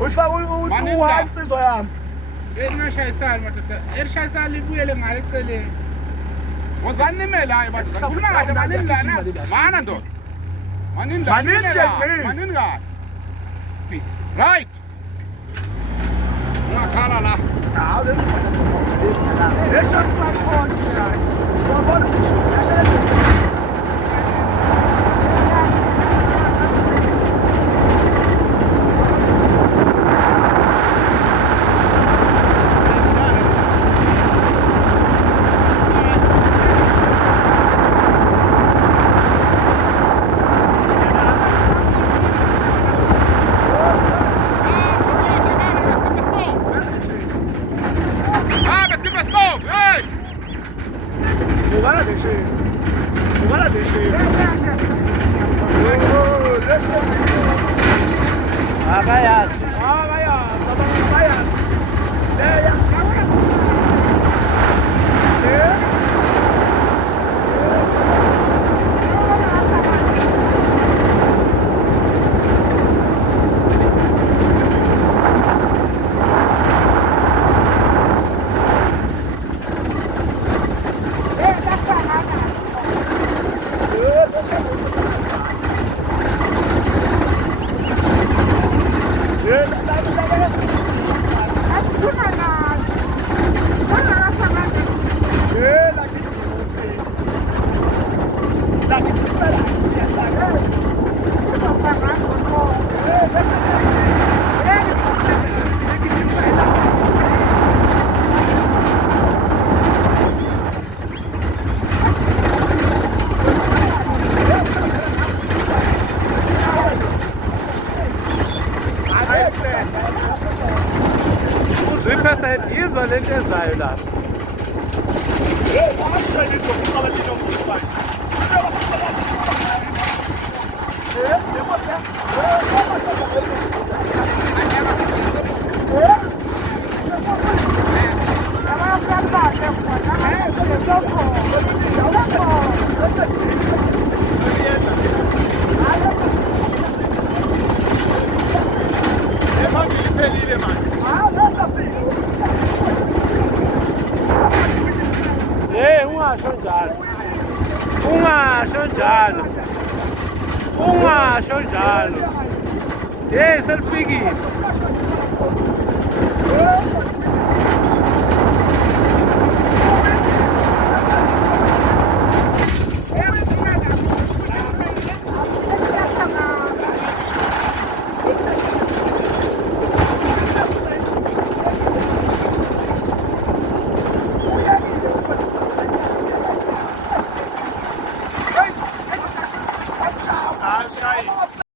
uyifaka insizwa yami Ngingashayisani madoda. Elishayisana libuyele ngale eceleni. Wozani nimele hayi madoda. Khuluma kahle manini lana. Mana ndoda. Manini lana. Manini nje. Manini kahle. Peace. Right. Ungakhala la. hawu leshakhona uyabona ngisho yashaya Izwa lento ezayo lapha. Ungasho njalo. Selifikile.